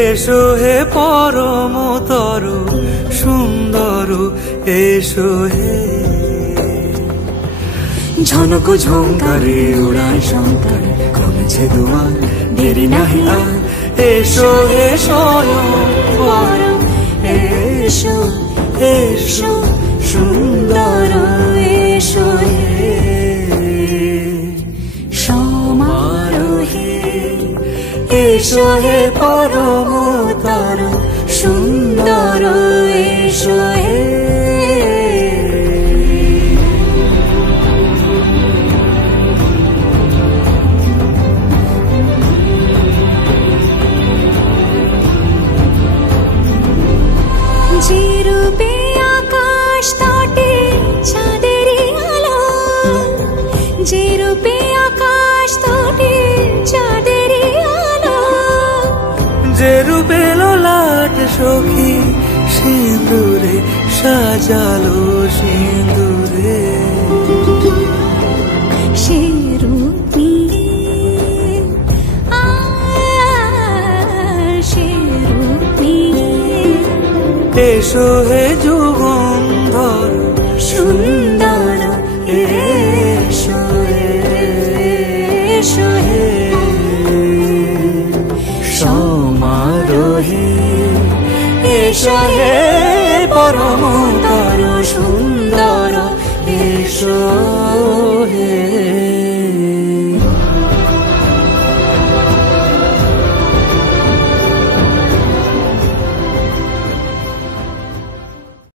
এসো হে পরমতর সুন্দর এসো হে ঝনক ঝঙ্কারে উড়ায় শঙ্কর কমেছে দুয়ার দেরি নাহি আর এসো হে স্বয়ং পরম এসো এসো সুন্দর এসো হে সমারোহে এসো হে পরমতর সুন্দর এসো হে যে রূপে আকাশ তটে চাঁদেরই আলো, যে রূপে আকাশ তটে চাঁদেরই আলো, যে রূপে ললাট সখী সিঁদুরে সাজালো সিঁদুরে সে রূপ নিয়ে সে রূপ নিয়ে এসো হে যুগন্ধর সুন্দর এসো এসো হে সমারোহে এসো হে পরমতর সুন্দর এসো